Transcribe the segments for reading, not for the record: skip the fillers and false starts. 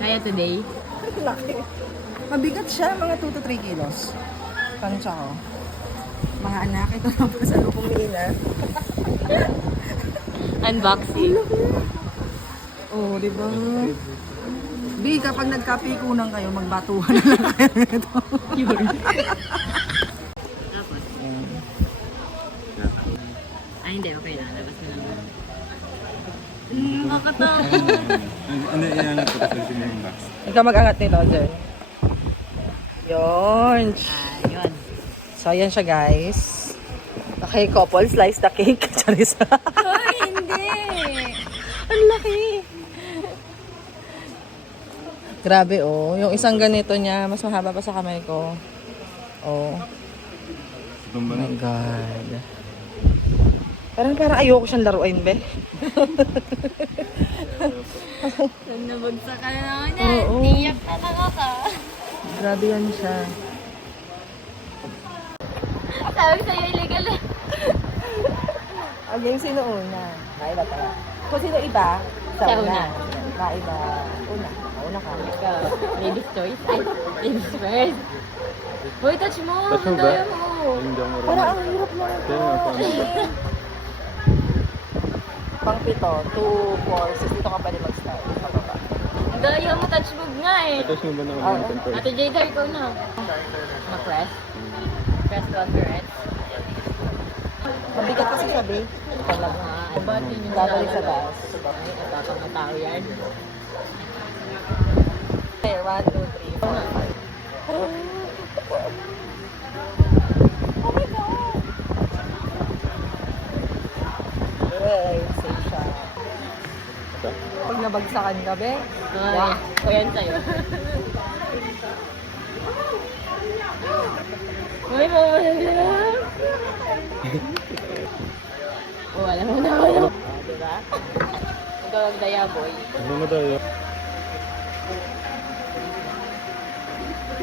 Kaya today? Laki. Mabigat siya, mga 2 to 3 kilos. Tansya ko. Mga anak, ito na po sa lupong ni Ina. Unboxing. Oh, di ba? Bi, kapag nagkapikunan kayo, magbatuhan na lang kayo nito. Yun. Tapos? Ay, hindi. Okay na. Labas na lang. Makatawa. Ano iangat ko kasi yung box? Ikaw mag-angat ni Roger. Yun. Yun. So, ayan siya, guys. Okay, couple, slice the cake. Charis. Ay, hindi. Ang laki. Grabe, oh. Yung isang ganito niya, mas mahaba pa sa kamay ko. Oh. Oh my God. Parang ayoko siyang laruin, be. Nabagsak ka na naman yan. Oo. Iyak talaga ka. Grabe yan siya. Sabi sa'yo, illegal na. Okay, sino una? Naiba pala. Kung sino iba, sa Sa una. una. Naiba, una. Una ka. Ikaw, ladies choice. Ay, ladies first. Boy, touch mo. Touch mo ba? Daya mo. Hindi ako Parang marunong. ang hirap na ito. Kaya nga, paano? Pang 7, 2, 4, 6. Dito ka pwede mag-start. Pababa. Daya mo, touch move nga eh. Tapos mo ba na Oo. ako ng Ate Jada, ikaw na. Ma-press. Press conference. Mabigat kasi siya, be. Ito lang. Ba't yun yung Babalik sa taas. Ay, atapang na tao yan. Okay, 1, 2, 3, 4, 5. Well, safe siya. Pag nabagsakan ka, be. Ay, o yan sa'yo. Uy, mamalang lang. Oh, alam mo na wala. Diba? Ikaw ang daya, boy. Ano mo tayo?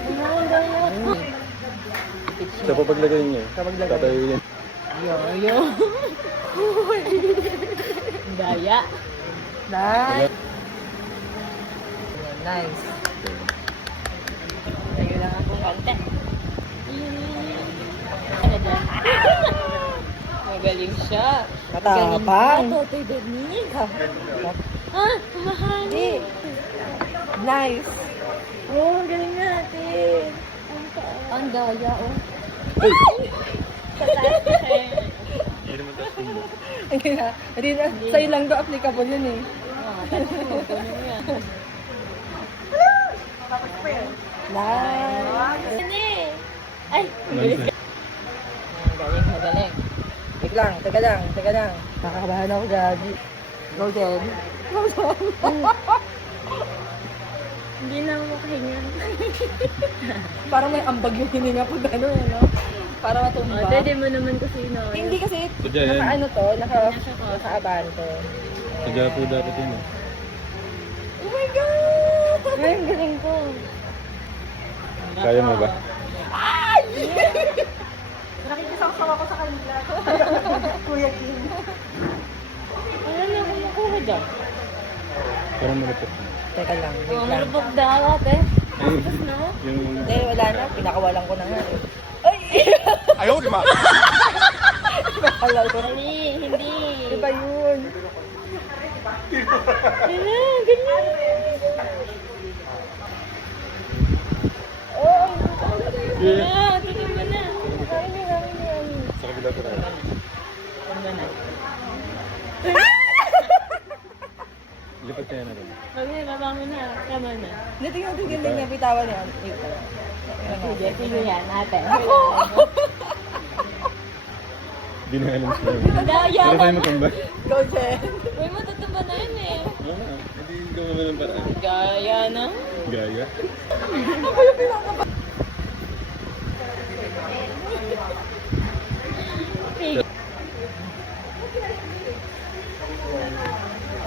Ano ang daya? Sa papaglagay niya. Kapag lagay. Tatayo yan. Yo. Daya. Nice. Nice. Tayo lang akong kante. Ano dyan? Magaling siya. Matapang. Totoy Danig. Ha? Kumahali. Nice. Oh, ang galing natin. Ang daya, oh. Hindi naman tayo mo. Hindi na. Sa'yo lang daw applicable yun eh. Kunin mo yan. Nice. Ano eh? Ay, Nice. magaling, magaling. Teka lang. Nakakabahan ako, Gabi. Go, Jen. Hindi na ako makahinga. Parang may ambag yung hininga pag ano, no? Para matumba. Oh, pwede mo naman kasi no. Hindi kasi, Sadya yan. naka-ano to, naka-abante. Sadya po dapat yun eh. Oh my God! Ay, ang galing ko. Kaya mo ba? Nakikisang-sawa ko sa kanila. Kuya Kim. Ano na kumukuha dyan? Parang malapit. Teka lang, wait Oh, lang. malubog dapat eh. Ay, No? yung... Hindi, wala na. Pinakawalan ko na nga. Ayaw, di ba? Pinakawal ko na. Hindi, hindi. Di ba yun? Ganyan, ganyan. Oo. Yeah, tingin mo na. Sa kabila ko tayo. Ano ba na? Lipat kaya na rin. Okay, baba mo na. Tama na. Hindi, tingnan niya. Bitawan niya. Ito. Sige, sige yan, ate. Hindi na alam siya. Daya Pero tayo na. magkambal. Go, Jen. Uy, matutumba na yun eh. Hindi gawin mo ng paraan. Gaya na. Gaya.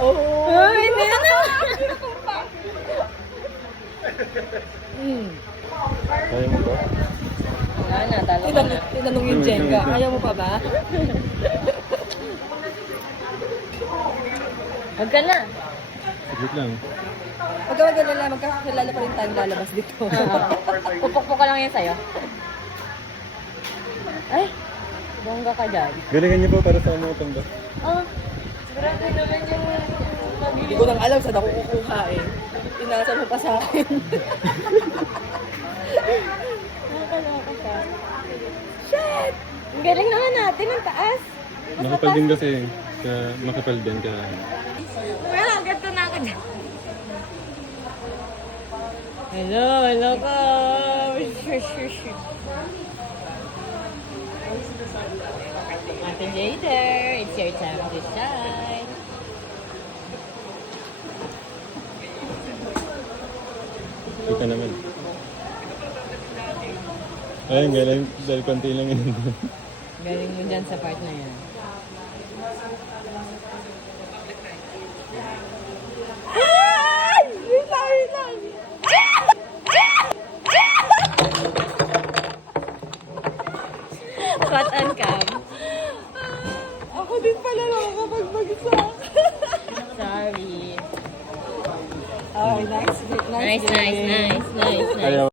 Oh. Uy, hindi na. Kaya mo ba? Wala na, talo ka na. Tinanong yung Jenga. Ayaw mo pa ba? Huwag ka na. Wait lang. Huwag ka mag-alala, magkakakilala pa rin tayong lalabas dito. Pupukpuk ka lang yan sa'yo. Ay, bongga ka dyan. Galingan niyo po para sa mga tanda. Ah, sigurado naman yung Hindi ko nang alam saan ako kukuha eh. Inasa mo pa sa akin. Nakakaloka ka. Shit! Ang galing naman natin, ang taas. Makapal din kasi. Makapal din ka. Wala, ganito na ako dyan. Hello, hello ka. Ate Jader, it's your time to shine. Kita naman. Ayun, galing. Dahil konti lang yun. Galing mo dyan sa part na yan. Ay! Sorry lang! What on cam? Ako din pala nakakapag-bagsak. Sorry. Okay, nice. Nice. Ayaw.